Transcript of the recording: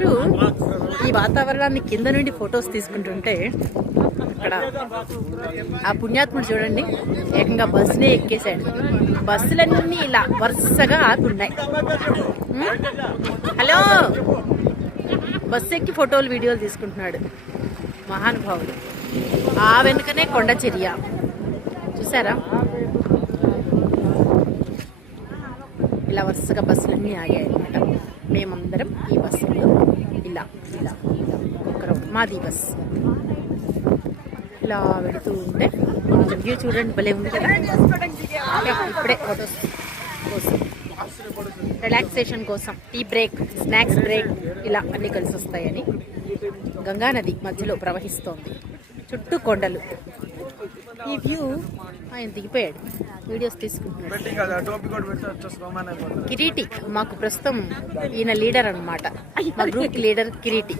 అందరూ ఈ వాతావరణాన్ని కింద నుండి ఫొటోస్ తీసుకుంటుంటే అక్కడ ఆ పుణ్యాత్ముడు చూడండి ఏకంగా బస్సునే ఎక్కేశాడు. బస్సులన్నీ ఇలా వరుసగా ఆపి ఉన్నాయి. హలో, బస్సు ఎక్కి ఫోటోలు వీడియోలు తీసుకుంటున్నాడు మహానుభావుడు. ఆ వెనుకనే కొండ చర్య చూసారా, ఇలా వరుసగా బస్సులన్నీ ఆగాయి అన్నమాట. మేమందరం ఈ బస్సులో ఇలా ఇలా ఒక్కరు మాది బస్ ఇలా వెళుతూ ఉంటే కొంచెం వ్యూ చూడండి, భలే ఉంది కదా. ఇప్పుడే ఫొటోస్ కోసం, రిలాక్సేషన్ కోసం, టీ బ్రేక్, స్నాక్స్ బ్రేక్ ఇలా అన్నీ కలిసి వస్తాయని గంగానది మధ్యలో ప్రవహిస్తోంది, చుట్టూ కొండలు. ఈ వ్యూ ఆయన దిగిపోయాడు, వీడియోస్ తీసుకుంటున్నాడు. కిరీటి మాకు ప్రస్తుతం ఈయన లీడర్ అనమాట, మా గ్రూప్ లీడర్ కిరీటి.